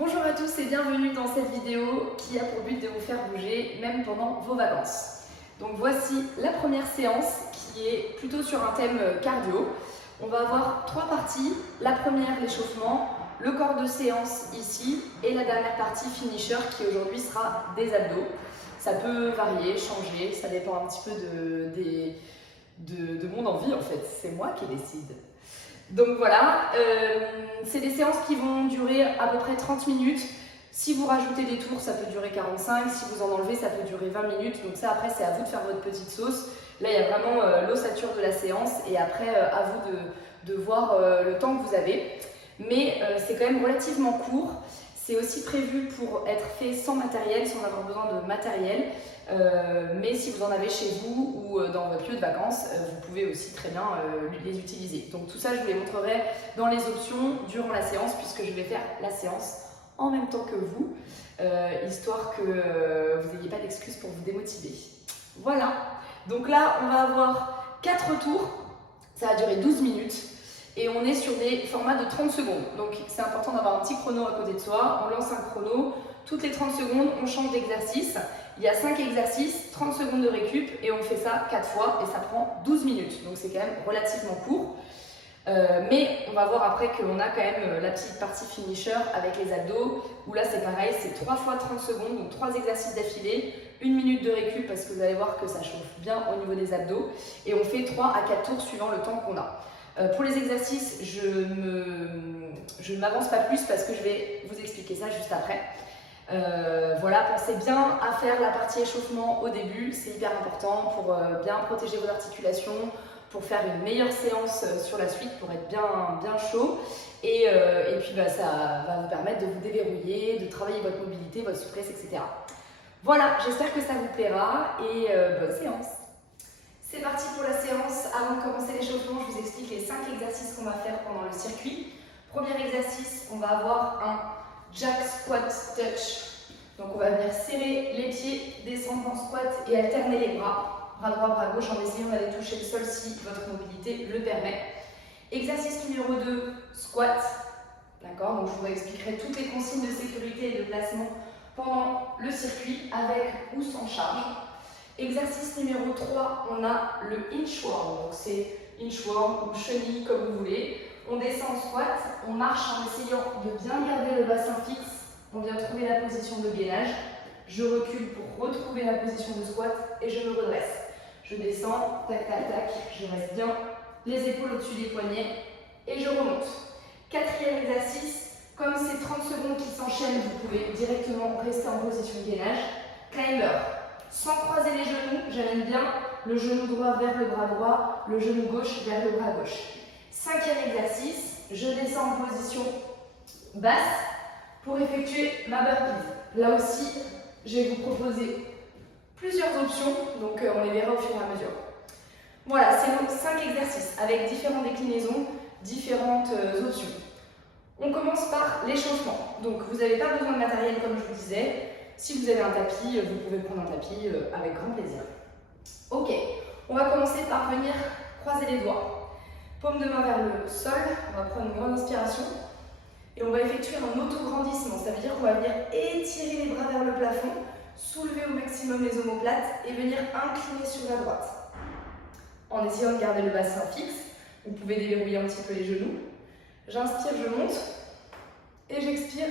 Bonjour à tous et bienvenue dans cette vidéo qui a pour but de vous faire bouger même pendant vos vacances. Donc voici la première séance qui est plutôt sur un thème cardio. On va avoir trois parties. La première, l'échauffement, le corps de séance ici et la dernière partie finisher qui aujourd'hui sera des abdos. Ça peut varier, changer, ça dépend un petit peu de mon envie en fait, c'est moi qui décide. Donc voilà, c'est des séances qui vont durer à peu près 30 minutes. Si vous rajoutez des tours, ça peut durer 45. Si vous en enlevez, ça peut durer 20 minutes. Donc ça, après, c'est à vous de faire votre petite sauce. Là, il y a vraiment l'ossature de la séance et après, à vous de voir le temps que vous avez. Mais c'est quand même relativement court. C'est aussi prévu pour être fait sans matériel, sans avoir besoin de matériel. Mais si vous en avez chez vous ou dans votre lieu de vacances, vous pouvez aussi très bien les utiliser. Donc tout ça, je vous les montrerai dans les options durant la séance puisque je vais faire la séance en même temps que vous, histoire que vous n'ayez pas d'excuses pour vous démotiver. Voilà, donc là, on va avoir 4 tours, ça va durer 12 minutes. Et on est sur des formats de 30 secondes. Donc c'est important d'avoir un petit chrono à côté de soi. On lance un chrono. Toutes les 30 secondes, on change d'exercice. Il y a 5 exercices, 30 secondes de récup et on fait ça 4 fois et ça prend 12 minutes. Donc c'est quand même relativement court. Mais on va voir après qu'on a quand même la petite partie finisher avec les abdos où là c'est pareil, c'est 3 fois 30 secondes, donc 3 exercices d'affilée, 1 minute de récup parce que vous allez voir que ça chauffe bien au niveau des abdos et on fait 3 à 4 tours suivant le temps qu'on a. Pour les exercices, je ne m'avance pas plus parce que je vais vous expliquer ça juste après. Voilà, pensez bien à faire la partie échauffement au début, c'est hyper important pour bien protéger vos articulations, pour faire une meilleure séance sur la suite, pour être bien chaud. Et puis ça va vous permettre de vous déverrouiller, de travailler votre mobilité, votre souplesse, etc. Voilà, j'espère que ça vous plaira et bonne séance. C'est parti pour la séance. Avant de commencer l'échauffement, je vous explique les 5 exercices qu'on va faire pendant le circuit. Premier exercice, on va avoir un jack squat touch. Donc on va venir serrer les pieds, descendre en squat et alterner les bras. Bras droit, bras gauche en essayant d'aller toucher le sol si votre mobilité le permet. Exercice numéro 2, squat. D'accord, donc je vous expliquerai toutes les consignes de sécurité et de placement pendant le circuit avec ou sans charge. Exercice numéro 3, on a le inchworm, donc c'est inchworm ou chenille comme vous voulez. On descend en squat, on marche en essayant de bien garder le bassin fixe, on vient trouver la position de gainage. Je recule pour retrouver la position de squat et je me redresse. Je descends, tac tac tac, je reste bien, les épaules au-dessus des poignets et je remonte. Quatrième exercice, comme c'est 30 secondes qui s'enchaînent, vous pouvez directement rester en position de gainage. Climber. Sans croiser les genoux, j'amène bien le genou droit vers le bras droit, le genou gauche vers le bras gauche. Cinquième exercice, je descends en position basse pour effectuer ma burpee. Là aussi, je vais vous proposer plusieurs options, donc on les verra au fur et à mesure. Voilà, c'est donc 5 exercices avec différentes déclinaisons, différentes options. On commence par l'échauffement. Donc vous n'avez pas besoin de matériel comme je vous disais. Si vous avez un tapis, vous pouvez prendre un tapis avec grand plaisir. Ok, on va commencer par venir croiser les doigts. Paume de main vers le sol, on va prendre une grande inspiration et on va effectuer un auto-grandissement. Ça veut dire qu'on va venir étirer les bras vers le plafond, soulever au maximum les omoplates et venir incliner sur la droite. En essayant de garder le bassin fixe, vous pouvez déverrouiller un petit peu les genoux. J'inspire, je monte. Et j'expire,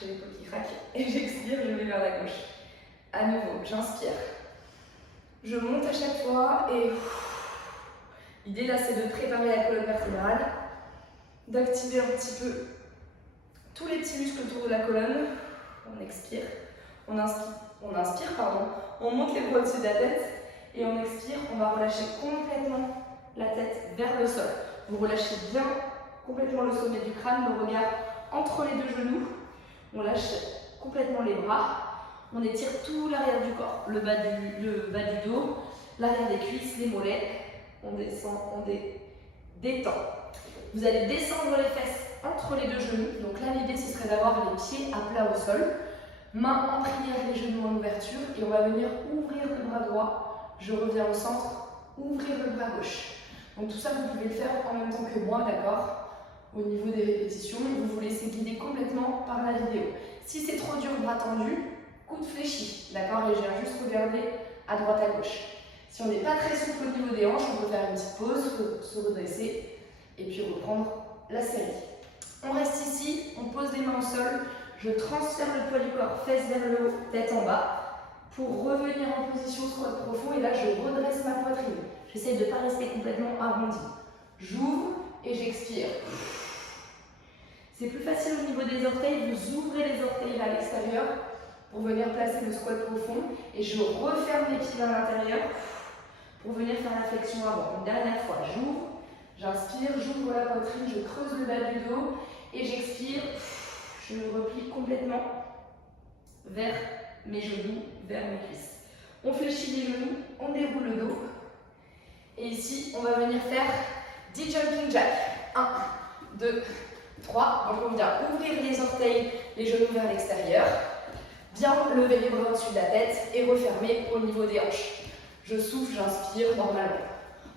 j'ai l'épaule qui craque, et j'expire, je vais vers la gauche. À nouveau, j'inspire. Je monte à chaque fois et l'idée là c'est de préparer la colonne vertébrale, d'activer un petit peu tous les petits muscles autour de la colonne. On expire, on inspire, on monte les bras au-dessus de la tête et on expire, on va relâcher complètement la tête vers le sol. Vous relâchez bien complètement le sommet du crâne, le regard entre les deux genoux, on lâche complètement les bras, on étire tout l'arrière du corps, le bas du dos, l'arrière des cuisses, les mollets, on descend, on détend. Vous allez descendre les fesses entre les deux genoux, donc là l'idée ce serait d'avoir les pieds à plat au sol, mains en prière, les genoux en ouverture et on va venir ouvrir le bras droit, je reviens au centre, ouvrir le bras gauche. Donc tout ça vous pouvez le faire en même temps que moi, d'accord ? Au niveau des répétitions, vous vous laissez guider complètement par la vidéo. Si c'est trop dur, bras tendus, coude fléchi, d'accord? Et je viens juste regarder à droite, à gauche. Si on n'est pas très souple au niveau des hanches, on peut faire une petite pause, se redresser et puis reprendre la série. On reste ici, on pose les mains au sol, je transfère le poids du corps, fesses vers le haut, tête en bas, pour revenir en position squat profond et là je redresse ma poitrine. J'essaie de ne pas rester complètement arrondi. J'ouvre et j'expire. C'est plus facile au niveau des orteils, vous ouvrez les orteils vers l'extérieur pour venir placer le squat profond et je referme les pieds vers l'intérieur pour venir faire la flexion avant. Une dernière fois, j'ouvre, j'inspire, j'ouvre la poitrine, je creuse le bas du dos et j'expire, je me replie complètement vers mes genoux, vers mes cuisses. On fléchit les genoux, on déroule le dos et ici on va venir faire 10 jumping jacks. 1, 2, 3. Donc on vient ouvrir les orteils, les genoux vers l'extérieur, bien lever les bras au-dessus de la tête et refermer au niveau des hanches. Je souffle, j'inspire normalement.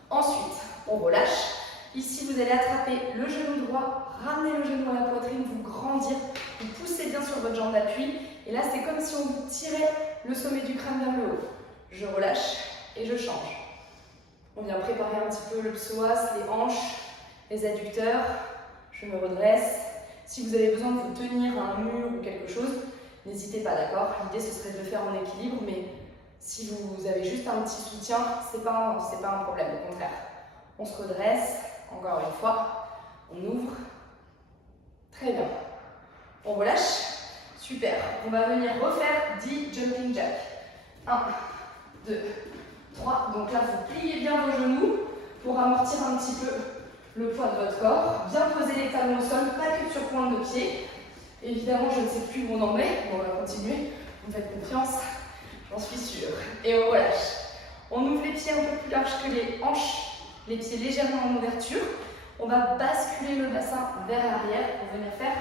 Ensuite, on relâche. Ici, vous allez attraper le genou droit, ramener le genou à la poitrine, vous grandir, vous poussez bien sur votre jambe d'appui. Et là, c'est comme si on vous tirait le sommet du crâne vers le haut. Je relâche et je change. On vient préparer un petit peu le psoas, les hanches, les adducteurs. Je me redresse. Si vous avez besoin de vous tenir à un mur ou quelque chose, n'hésitez pas, d'accord? L'idée, ce serait de le faire en équilibre, mais si vous avez juste un petit soutien, c'est pas un problème, au contraire. On se redresse, encore une fois, on ouvre. Très bien. On relâche. Super. On va venir refaire 10 jumping jacks. 1, 2, 3. Donc là, vous pliez bien vos genoux pour amortir un petit peu le poids de votre corps. Bien poser les talons au sol, pas que sur pointe de pied. Évidemment, je ne sais plus où on en est. On va continuer. Vous me faites confiance, j'en suis sûre. Et on relâche. On ouvre les pieds un peu plus larges que les hanches, les pieds légèrement en ouverture. On va basculer le bassin vers l'arrière pour venir faire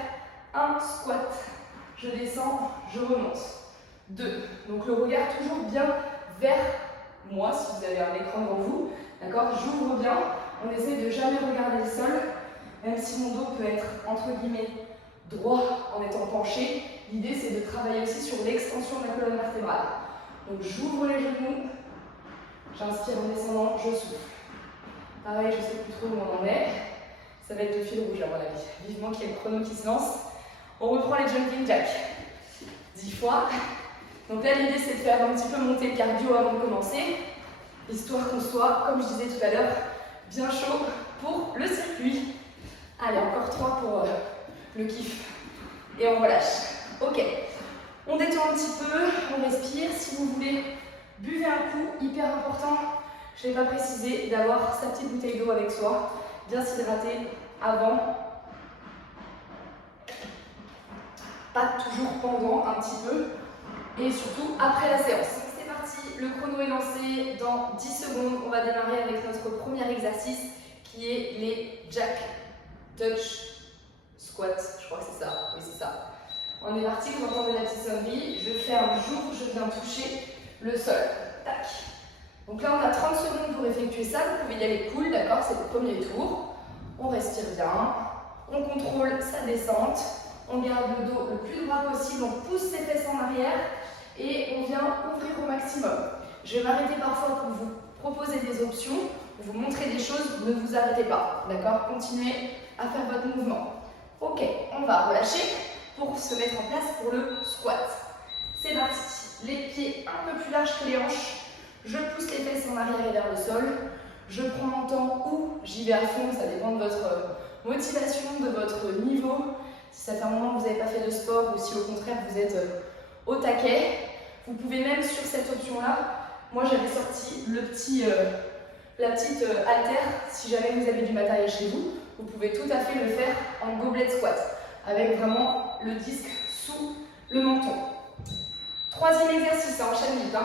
un squat. Je descends, je remonte. 2. Donc le regard toujours bien vers moi, si vous avez un écran devant vous. D'accord? J'ouvre bien. On essaie de jamais regarder le sol, même si mon dos peut être, entre guillemets, droit en étant penché. L'idée, c'est de travailler aussi sur l'extension de la colonne vertébrale. Donc j'ouvre les genoux, j'inspire en descendant, je souffle. Pareil, je ne sais plus trop où on en est. Ça va être le fil rouge à mon avis. Vivement qu'il y ait le chrono qui se lance. On reprend les jumping jacks. 10 fois. Donc là, l'idée, c'est de faire un petit peu monter le cardio avant de commencer, histoire qu'on soit, comme je disais tout à l'heure, bien chaud pour le circuit. Allez, encore 3 pour le kiff. Et on relâche. Ok. On détend un petit peu, on respire. Si vous voulez, buvez un coup, hyper important. Je n'ai pas précisé d'avoir sa petite bouteille d'eau avec soi. Bien s'hydrater avant. Pas toujours pendant, un petit peu. Et surtout après la séance. C'est parti, le chrono est lancé. Dans 10 secondes, on va démarrer avec notre premier exercice qui est les jack, touch, squat. Je crois que c'est ça. Oui, c'est ça. On est parti, vous entendez la petite sonnerie. Je ferme, j'ouvre, je viens toucher le sol. Tac. Donc là, on a 30 secondes pour effectuer ça. Vous pouvez y aller cool, d'accord? C'est le premier tour. On respire bien. On contrôle sa descente. On garde le dos le plus droit possible. On pousse ses fesses en arrière. Et on vient ouvrir au maximum. Je vais m'arrêter parfois pour vous proposer des options, vous montrer des choses. Ne vous arrêtez pas, d'accord? Continuez à faire votre mouvement. Ok, on va relâcher pour se mettre en place pour le squat. C'est parti. Les pieds un peu plus larges que les hanches. Je pousse les fesses en arrière et vers le sol. Je prends mon temps ou j'y vais à fond. Ça dépend de votre motivation, de votre niveau. Si ça fait un moment que vous n'avez pas fait de sport ou si au contraire vous êtes au taquet. Vous pouvez même sur cette option-là, moi j'avais sorti la petite haltère. Si jamais vous avez du matériel chez vous, vous pouvez tout à fait le faire en gobelet squat avec vraiment le disque sous le menton. Troisième exercice, ça enchaîne vite.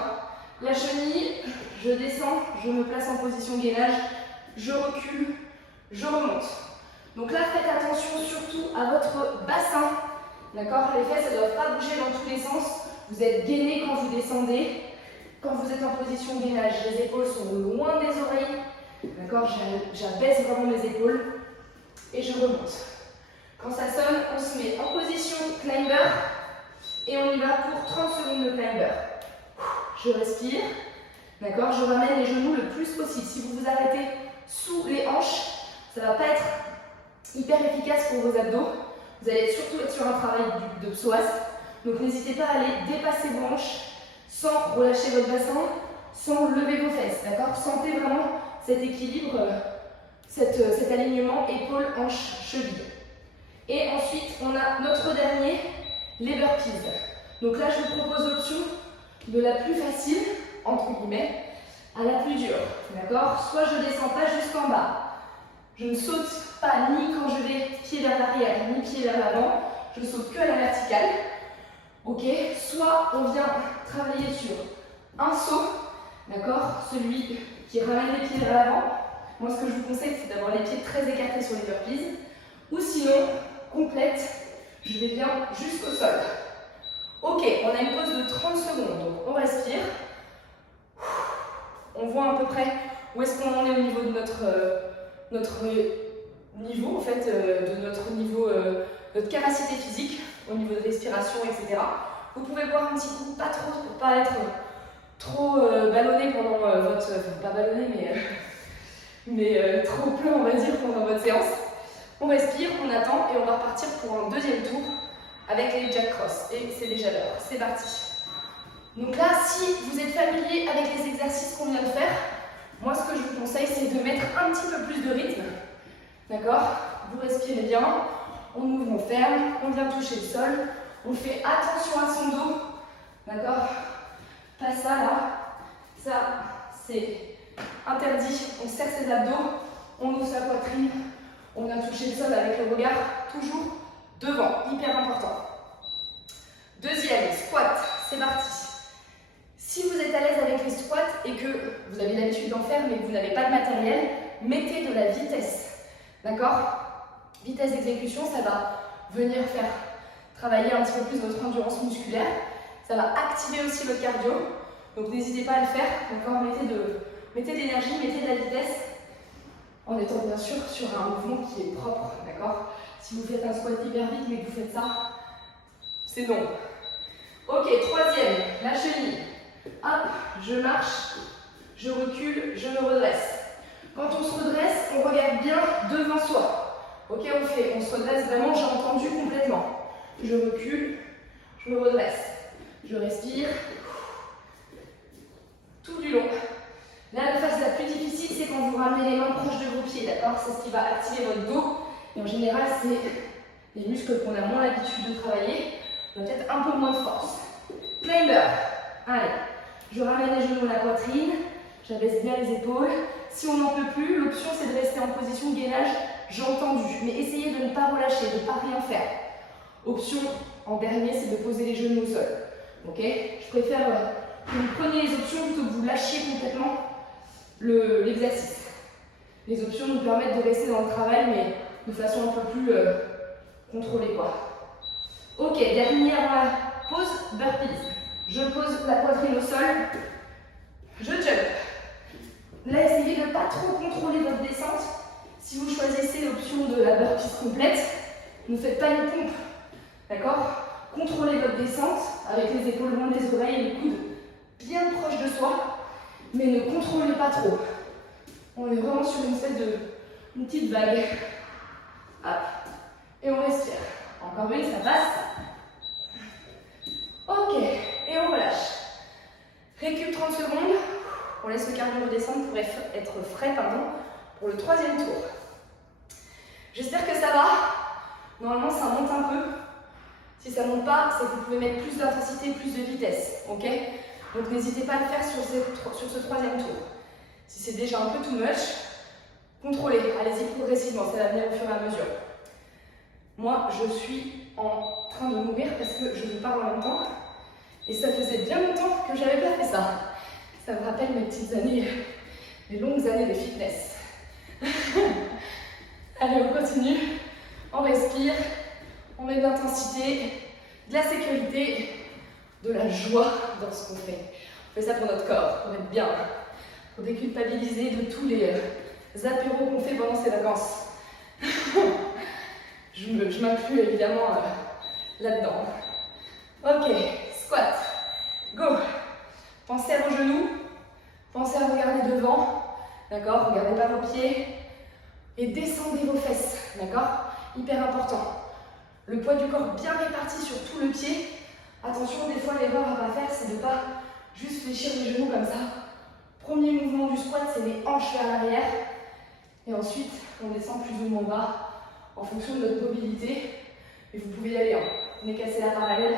La chenille, je descends, je me place en position gainage, je recule, je remonte. Donc là, faites attention surtout à votre bassin. D'accord? Les fesses, elles ne doivent pas bouger dans tous les sens. Vous êtes gainé quand vous descendez. Quand vous êtes en position gainage, les épaules sont loin des oreilles. D'accord? J'abaisse vraiment mes épaules et je remonte. Quand ça sonne, on se met en position climber. Et on y va pour 30 secondes de climber. Je respire. D'accord? Je ramène les genoux le plus possible. Si vous vous arrêtez sous les hanches, ça ne va pas être hyper efficace pour vos abdos. Vous allez surtout être sur un travail de psoas. Donc n'hésitez pas à aller dépasser vos hanches sans relâcher votre bassin, sans lever vos fesses. D'accord? Sentez vraiment cet équilibre, cet alignement épaule, hanche, cheville. Et ensuite, on a notre dernier, les burpees. Donc là, je vous propose l'option de la plus facile, entre guillemets, à la plus dure. D'accord? Soit je ne descends pas jusqu'en bas. Je ne saute pas ni quand je vais pied vers l'arrière, ni pied vers l'avant. Je ne saute que à la verticale. Ok? Soit on vient travailler sur un saut, d'accord? Celui qui ramène les pieds vers l'avant. Moi, ce que je vous conseille, c'est d'avoir les pieds très écartés sur les burpees. Ou sinon, complète, je vais bien jusqu'au sol. Ok, on a une pause de 30 secondes. Donc, on respire. On voit à peu près où est-ce qu'on en est au niveau de notre niveau, en fait, de notre niveau, notre capacité physique, au niveau de respiration, etc. Vous pouvez boire un petit coup, pas trop, pour ne pas être trop ballonné pendant votre... Enfin, pas ballonné, mais trop plein, on va dire, pendant votre séance. On respire, on attend et on va repartir pour un deuxième tour avec les jack cross. Et c'est déjà l'heure, c'est parti. Donc là, si vous êtes familier avec les exercices qu'on vient de faire, moi ce que je vous conseille, c'est de mettre un petit peu plus de rythme. D'accord? Vous respirez bien, on ouvre, on ferme, on vient toucher le sol, on fait attention à son dos. D'accord? Pas ça là, ça c'est interdit. On serre ses abdos, on ouvre sa poitrine, on vient toucher le sol avec le regard toujours devant, hyper important. Deuxième, squat, c'est parti. Si vous êtes à l'aise avec les squats et que vous avez l'habitude d'en faire mais que vous n'avez pas de matériel, mettez de la vitesse. D'accord? Vitesse d'exécution, ça va venir faire travailler un petit peu plus votre endurance musculaire. Ça va activer aussi votre cardio. Donc n'hésitez pas à le faire. D'accord? Mettez de l'énergie, mettez de la vitesse en étant bien sûr sur un mouvement qui est propre. D'accord? Si vous faites un squat hyper vite mais que vous faites ça, c'est non. Ok, troisième, la chenille. Hop, je marche, je recule, je me redresse. Quand on se redresse, on regarde bien devant soi. Ok, on se redresse vraiment, j'ai entendu complètement. Je recule, je me redresse. Je respire. Tout du long. Là, la phase la plus difficile, c'est quand vous ramenez les mains proches de vos pieds, d'accord? C'est ce qui va activer votre dos. Et en général, c'est les muscles qu'on a moins l'habitude de travailler. On a peut-être un peu moins de force. Climber. Allez. Je ramène les genoux à la poitrine, j'abaisse bien les épaules. Si on n'en peut plus, l'option c'est de rester en position gainage, j'ai entendu. Mais essayez de ne pas relâcher, de ne pas rien faire. Option en dernier, c'est de poser les genoux au sol. Ok? Je préfère que vous preniez les options plutôt que vous lâchiez complètement l'exercice. Les options nous permettent de rester dans le travail, mais de façon un peu plus contrôlée, quoi. Ok, dernière pause, burpees. Je pose la poitrine au sol, je jump. Là, essayez de ne pas trop contrôler votre descente. Si vous choisissez l'option de la burpee complète, ne faites pas une pompe. D'accord? Contrôlez votre descente avec les épaules loin des oreilles et les coudes bien proches de soi, mais ne contrôlez pas trop. On est vraiment sur une espèce une petite vague. Hop. Et on respire. Encore une, ça passe. Ok. Et on relâche. Récup 30 secondes. On laisse le cardio redescendre pour être frais pour le troisième tour. J'espère que ça va. Normalement, ça monte un peu. Si ça ne monte pas, c'est que vous pouvez mettre plus d'intensité, plus de vitesse. Ok? Donc n'hésitez pas à le faire sur ce troisième tour. Si c'est déjà un peu too much, contrôlez. Allez-y progressivement. Ça va venir au fur et à mesure. Moi, je suis en train de mourir parce que je vous parle en même temps. Et ça faisait bien longtemps que je n'avais pas fait ça. Ça me rappelle mes petites années, les longues années de fitness. Allez, on continue. On respire. On met de l'intensité, de la sécurité, de la joie dans ce qu'on fait. On fait ça pour notre corps, pour être bien, pour déculpabiliser de tous les apéros qu'on fait pendant ces vacances. Je m'inclus évidemment là-dedans. Ok, Ok, squat. Go. Pensez à vos genoux. Pensez à regarder devant. D'accord? Regardez pas vos pieds. Et descendez vos fesses. D'accord? Hyper important. Le poids du corps bien réparti sur tout le pied. Attention, des fois, l'erreur à ne pas faire, c'est de ne pas juste fléchir les genoux comme ça. Premier mouvement du squat, c'est les hanches vers l'arrière. Et ensuite, on descend plus ou moins bas en fonction de notre mobilité. Et vous pouvez y aller. On est cassé la parallèle,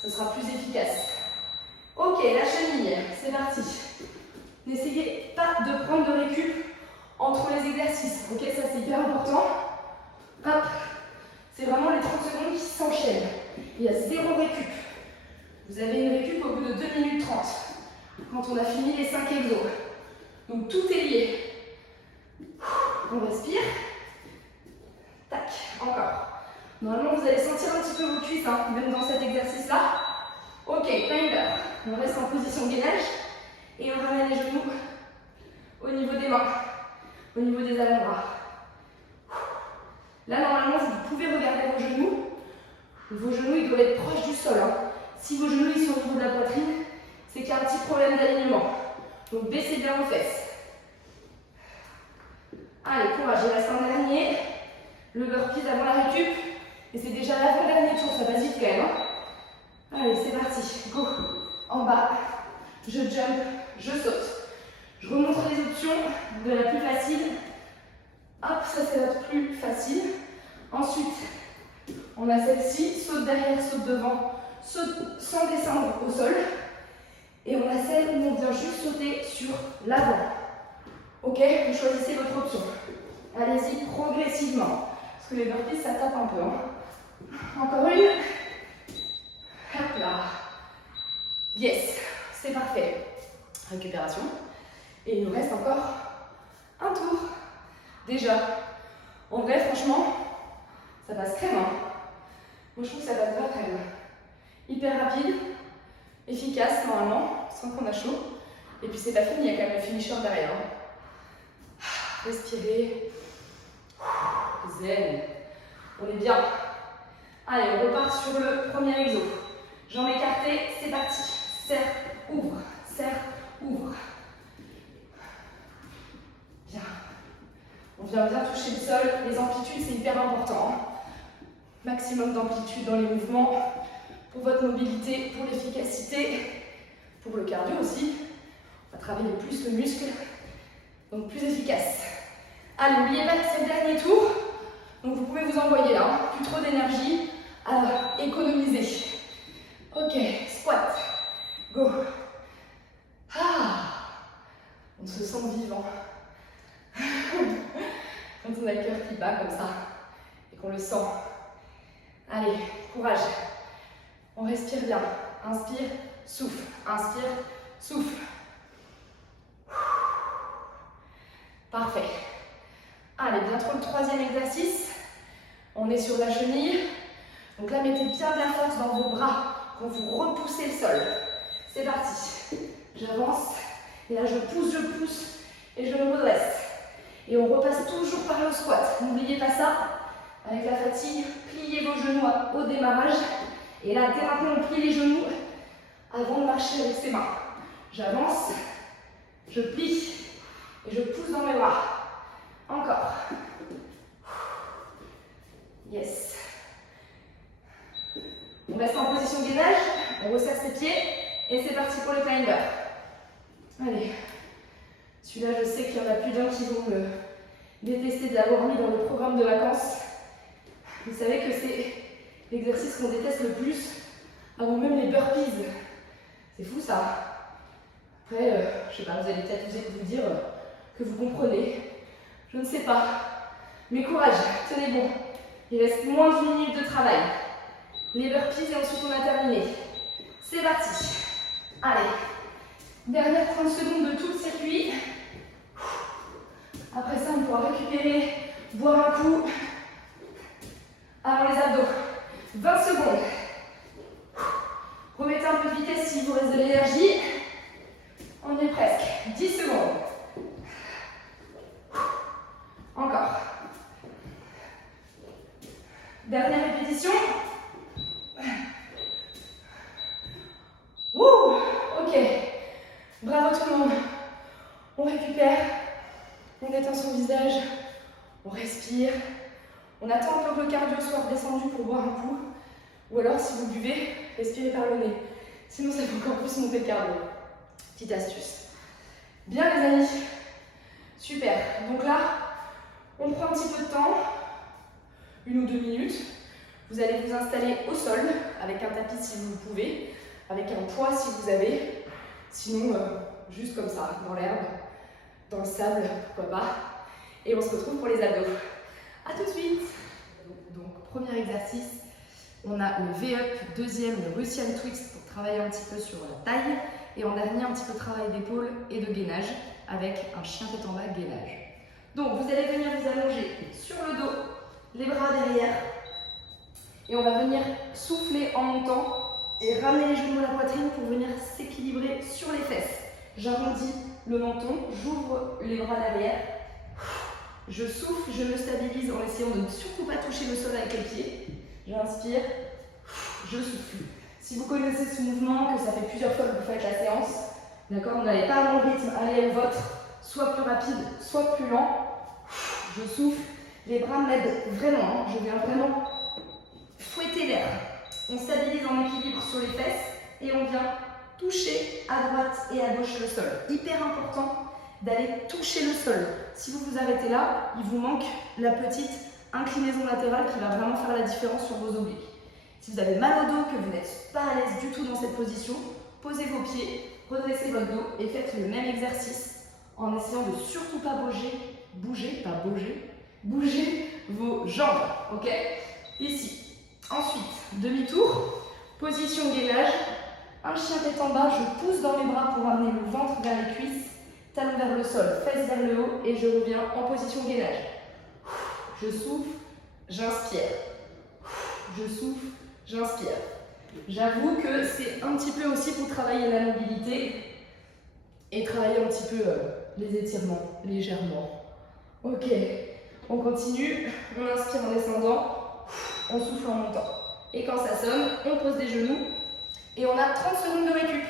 ce sera plus efficace. Ok, la chenille, c'est parti. N'essayez pas de prendre de récup entre les exercices. Ok, ça c'est hyper important. Hop, c'est vraiment les 30 secondes qui s'enchaînent. Il y a 0 récup. Vous avez une récup au bout de 2 minutes 30. Quand on a fini les 5 exos. Donc tout est lié. On respire. Tac, encore. Normalement, vous allez sentir un petit peu vos cuisses, hein, même dans cet exercice-là. Ok, climber. On reste en position gainage et on ramène les genoux au niveau des mains, au niveau des avant-bras. Là, normalement, vous pouvez regarder vos genoux. Vos genoux, ils doivent être proches du sol. Hein. Si vos genoux ils sont au niveau de la poitrine, c'est qu'il y a un petit problème d'alignement. Donc, baissez bien vos fesses. Allez, courage, il reste un dernier. Le burpee avant la récup. Et c'est déjà l'avant-dernier tour, ça passe vite quand même. Hein. Allez, c'est parti. Go. En bas, je jump, je saute. Je remontre les options de la plus facile. Hop, ça c'est notre plus facile. Ensuite, on a celle-ci, saute derrière, saute devant, saute sans descendre au sol. Et on a celle où on vient juste sauter sur l'avant. Ok, vous choisissez votre option. Allez-y progressivement. Parce que les burpees, ça tape un peu. Hein. Encore une. Hop là. Yes, c'est parfait. Récupération. Et il nous reste encore un tour. Déjà. En vrai, franchement, ça passe crème. Hein. Moi, je trouve que ça passe pas crème. Hyper rapide, efficace normalement, sans qu'on a chaud. Et puis c'est pas fini, il y a quand même le finisher derrière. Respirez. Zen. On est bien. Allez, on repart sur le premier exo. Jambes écartées, c'est parti. Serre, ouvre, serre, ouvre. Bien. On vient bien toucher le sol. Les amplitudes, c'est hyper important. Maximum d'amplitude dans les mouvements. Pour votre mobilité, pour l'efficacité, pour le cardio aussi. On va travailler plus le muscle, donc plus efficace. Allez, n'oubliez pas que c'est le dernier tour. Donc vous pouvez vous envoyer là, hein. Plus trop d'énergie à économiser. Ok, squat. Go. Ah, on se sent vivant. Quand on a le cœur qui bat comme ça et qu'on le sent. Allez, courage. On respire bien. Inspire, souffle. Inspire, souffle. Parfait. Allez, bientôt le troisième exercice. On est sur la chenille. Donc là, mettez bien de la force dans vos bras quand vous repoussez le sol. C'est parti. J'avance. Et là, je pousse et je me redresse. Et on repasse toujours par le squat. N'oubliez pas ça. Avec la fatigue, pliez vos genoux au démarrage. Et là, dès maintenant, on plie les genoux avant de marcher avec ses mains. J'avance, je plie et je pousse dans mes bras. Encore. Yes. On reste en position gainage, on resserre ses pieds et c'est parti pour le climber. Allez. Celui-là, je sais qu'il y en a plus d'un qui vont me détester de l'avoir mis dans le programme de vacances. Vous savez que c'est l'exercice qu'on déteste le plus avant même les burpees. C'est fou ça. Après, je sais pas, vous allez peut-être vous dire que vous comprenez. Je ne sais pas. Mais courage, tenez bon. Il reste moins d'une minute de travail. Les burpees et ensuite on a terminé. C'est parti. Allez. Dernière 30 secondes de tout le circuit. Après ça, on pourra récupérer, boire un coup avant les abdos. 20 secondes. Remettez un peu de vitesse s'il vous reste de l'énergie. On y est presque. 10 secondes. Encore. Dernière répétition. monde. On récupère, on détend son visage, on respire. On attend un peu que le cardio soit redescendu pour boire un coup. Ou alors, si vous buvez, respirez par le nez. Sinon, ça peut encore plus monter le cardio. Petite astuce. Bien les amis. Super. Donc là, on prend un petit peu de temps. 1 ou 2 minutes. Vous allez vous installer au sol, avec un tapis si vous le pouvez, avec un poids si vous avez. Sinon, juste comme ça, dans l'herbe, dans le sable, pourquoi pas. Et on se retrouve pour les abdos. A tout de suite. Donc, premier exercice, on a le V-up, deuxième, le Russian twist pour travailler un petit peu sur la taille. Et en dernier, un petit peu de travail d'épaule et de gainage avec un chien tête en bas gainage. Donc, vous allez venir vous allonger sur le dos, les bras derrière. Et on va venir souffler en montant et ramener les genoux à la poitrine pour venir s'équilibrer sur les fesses. J'arrondis le menton, j'ouvre les bras derrière. Je souffle, je me stabilise en essayant de ne surtout pas toucher le sol avec les pieds. J'inspire, je souffle. Si vous connaissez ce mouvement, que ça fait plusieurs fois que vous faites la séance, d'accord, vous n'allez pas à mon rythme, allez au vôtre, soit plus rapide, soit plus lent. Je souffle, les bras m'aident vraiment, je viens vraiment fouetter l'air. On stabilise en équilibre sur les fesses et on vient toucher à droite et à gauche le sol. Hyper important d'aller toucher le sol. Si vous vous arrêtez là, il vous manque la petite inclinaison latérale qui va vraiment faire la différence sur vos obliques. Si vous avez mal au dos, que vous n'êtes pas à l'aise du tout dans cette position, posez vos pieds, redressez votre dos et faites le même exercice en essayant de surtout pas bouger vos jambes, ok? Ici. Ensuite, demi-tour, position gainage, un chien tête en bas, je pousse dans mes bras pour amener le ventre vers les cuisses, talon vers le sol, fesses vers le haut et je reviens en position gainage. Je souffle, j'inspire. Je souffle, j'inspire. J'avoue que c'est un petit peu aussi pour travailler la mobilité et travailler un petit peu les étirements, légèrement. Ok, on continue, on inspire en descendant. On souffle en montant. Et quand ça sonne, on pose des genoux et on a 30 secondes de récup.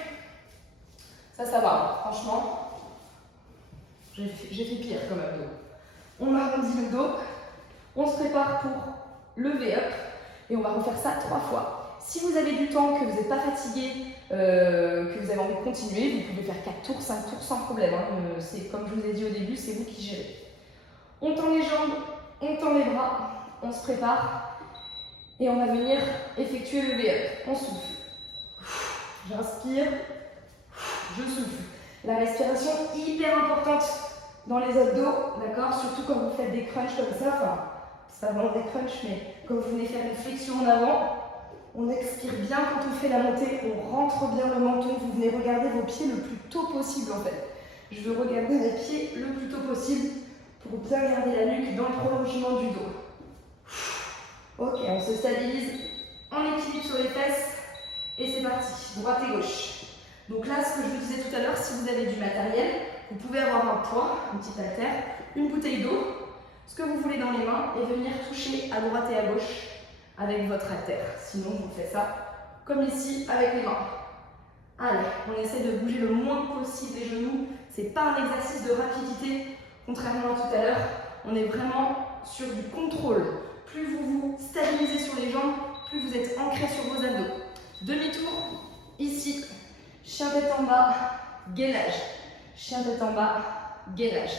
Ça va, franchement. J'ai fait pire quand même. On arrondit le dos, on se prépare pour le V-up et on va refaire ça 3 fois. Si vous avez du temps, que vous n'êtes pas fatigué, que vous avez envie de continuer, vous pouvez faire 4 tours, 5 tours sans problème. C'est comme je vous ai dit au début, c'est vous qui gérez. On tend les jambes, on tend les bras, on se prépare. Et on va venir effectuer le V-up. On souffle. J'inspire. Je souffle. La respiration hyper importante dans les abdos, d'accord? Surtout quand vous faites des crunchs comme ça. Enfin, c'est pas vraiment des crunchs, mais quand vous venez faire une flexion en avant, on expire bien quand on fait la montée. On rentre bien le menton. Vous venez regarder vos pieds le plus tôt possible en fait. Je veux regarder mes pieds le plus tôt possible pour bien garder la nuque dans le prolongement du dos. Ok, on se stabilise en équilibre sur les fesses et c'est parti, droite et gauche. Donc là, ce que je vous disais tout à l'heure, si vous avez du matériel, vous pouvez avoir un poids, un petit haltère, une bouteille d'eau, ce que vous voulez dans les mains et venir toucher à droite et à gauche avec votre haltère. Sinon, vous faites ça comme ici avec les mains. Allez, on essaie de bouger le moins possible les genoux. C'est pas un exercice de rapidité, contrairement à tout à l'heure. On est vraiment sur du contrôle. Plus vous vous stabilisez sur les jambes, plus vous êtes ancré sur vos abdos. Demi-tour, ici. Chien tête en bas, gainage. Chien tête en bas, gainage.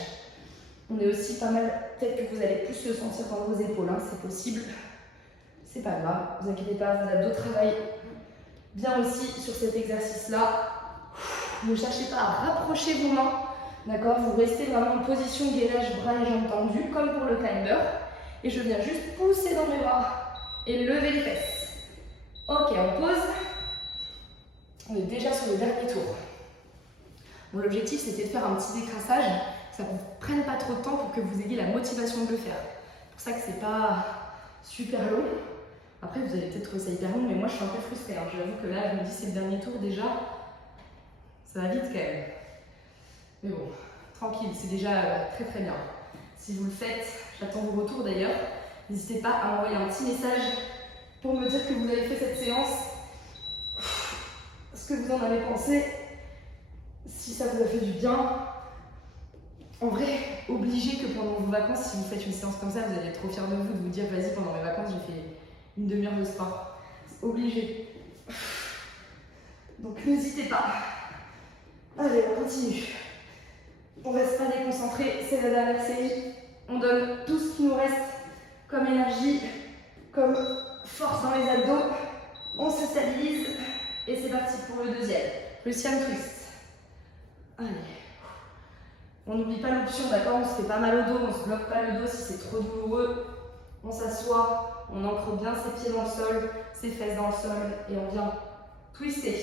On est aussi pas mal, peut-être que vous allez plus le sentir dans vos épaules, hein, c'est possible. C'est pas grave, ne vous inquiétez pas, vos abdos travaillent bien aussi sur cet exercice-là. Ne cherchez pas à rapprocher vos mains, d'accord? Vous restez vraiment en position gainage, bras et jambes tendus, comme pour le climber. Et je viens juste pousser dans mes bras et lever les fesses. Ok, on pose. On est déjà sur le dernier tour. Bon, l'objectif, c'était de faire un petit décrassage, que ça ne vous prenne pas trop de temps pour que vous ayez la motivation de le faire. C'est pour ça que c'est pas super long. Après, vous allez peut-être trouver ça hyper long, mais moi, je suis un peu frustrée. Hein. J'avoue que là, je me dis, c'est le dernier tour déjà. Ça va vite quand même. Mais bon, tranquille, c'est déjà très très bien. Si vous le faites, j'attends vos retours d'ailleurs. N'hésitez pas à m'envoyer un petit message pour me dire que vous avez fait cette séance, ce que vous en avez pensé. Si si ça vous a fait du bien. En vrai, obligé que pendant vos vacances, si vous faites une séance comme ça, vous allez être trop fiers de vous, de vous dire vas-y, pendant mes vacances, j'ai fait une demi-heure de sport. C'est obligé. Donc n'hésitez pas. Allez, on continue. On reste pas déconcentré, c'est la dernière série. On donne tout ce qui nous reste comme énergie, comme force dans les abdos. On se stabilise et c'est parti pour le deuxième. Le siam twist. Allez. On n'oublie pas l'option, d'accord? On se fait pas mal au dos, on se bloque pas le dos si c'est trop douloureux. On s'assoit, on ancre bien ses pieds dans le sol, ses fesses dans le sol et on vient twister.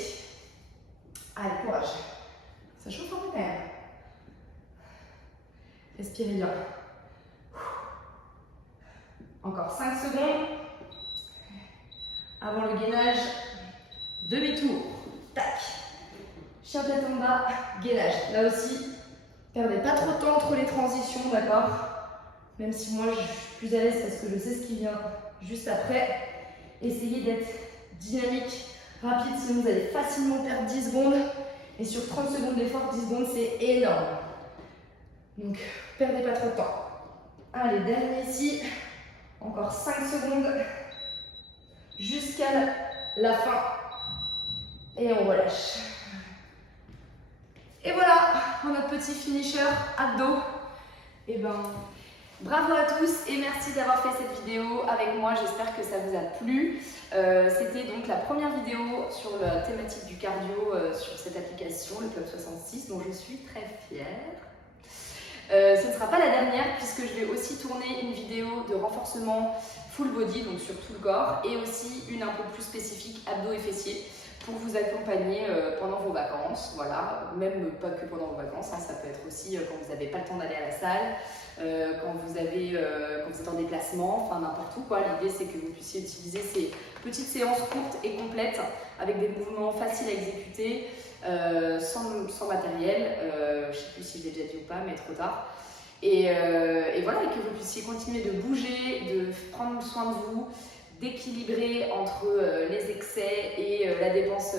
Allez, courage. Ça chauffe un peu quand même. Respirez bien. Encore 5 secondes. Avant le gainage, demi-tour. Tac. Chien tête en bas, gainage. Là aussi, perdez pas trop de temps entre les transitions, d'accord? Même si moi je suis plus à l'aise parce que je sais ce qui vient juste après. Essayez d'être dynamique, rapide, sinon vous allez facilement perdre 10 secondes. Et sur 30 secondes d'effort, 10 secondes c'est énorme. Donc perdez pas trop de temps. Allez, dernier ici. Encore 5 secondes. Jusqu'à la fin. Et on relâche. Et voilà, notre petit finisher abdos. Et ben, bravo à tous et merci d'avoir fait cette vidéo avec moi. J'espère que ça vous a plu. C'était donc la première vidéo sur la thématique du cardio sur cette application, le Club 66, dont je suis très fière. Ce ne sera pas la dernière puisque je vais aussi tourner une vidéo de renforcement full body, donc sur tout le corps, et aussi une un peu plus spécifique abdos et fessiers pour vous accompagner pendant vos vacances, voilà, même pas que pendant vos vacances, hein, ça peut être aussi quand vous n'avez pas le temps d'aller à la salle, quand vous êtes en déplacement, enfin n'importe où quoi. L'idée c'est que vous puissiez utiliser ces petites séances courtes et complètes avec des mouvements faciles à exécuter, sans matériel, je ne sais plus si je l'ai déjà dit ou pas, mais trop tard. Et voilà, et que vous puissiez continuer de bouger, de prendre soin de vous, d'équilibrer entre les excès et la dépense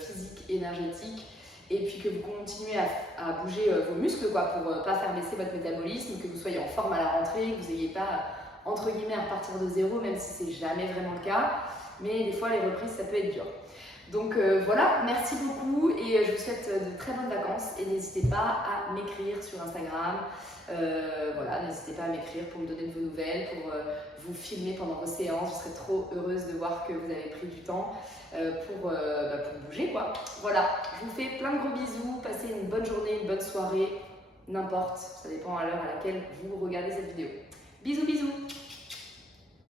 physique, énergétique, et puis que vous continuez à bouger vos muscles quoi, pour ne pas faire baisser votre métabolisme, que vous soyez en forme à la rentrée, que vous n'ayez pas entre guillemets à partir de zéro, même si c'est jamais vraiment le cas, mais des fois les reprises ça peut être dur. Donc voilà, merci beaucoup et je vous souhaite de très bonnes vacances et n'hésitez pas à m'écrire sur Instagram. Voilà, n'hésitez pas à m'écrire pour me donner de vos nouvelles, pour vous filmer pendant vos séances. Je serais trop heureuse de voir que vous avez pris du temps pour bouger quoi. Voilà, je vous fais plein de gros bisous, passez une bonne journée, une bonne soirée, n'importe, ça dépend à l'heure à laquelle vous regardez cette vidéo. Bisous bisous.